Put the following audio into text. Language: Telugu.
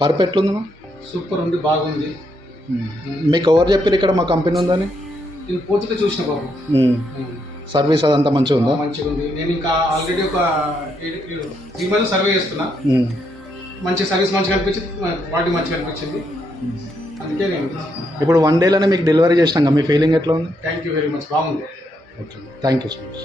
పరుపు ఎట్లుందమ్మా? సూపర్ ఉంది, బాగుంది. మీకు ఎవరు చెప్పారు ఇక్కడ మా కంపెనీ ఉందని? నేను పూర్తిగా చూసిన బాబు. సర్వీస్ అదంతా మంచిగా ఉందా? మంచిగా ఉంది. నేను ఇంకా ఆల్రెడీ ఒక 3 మంత్స్ సర్వే చేస్తున్నా. మంచి సర్వీస్ మంచిగా అనిపించింది, క్వాలిటీ మంచిగా అనిపించింది. అందుకే నేను ఇప్పుడు 1 డేలోనే మీకు డెలివరీ చేసినాక మీ ఫీలింగ్ ఎట్లా ఉంది? థ్యాంక్ యూ వెరీ మచ్, బాగుంది. Okay, thank you so much.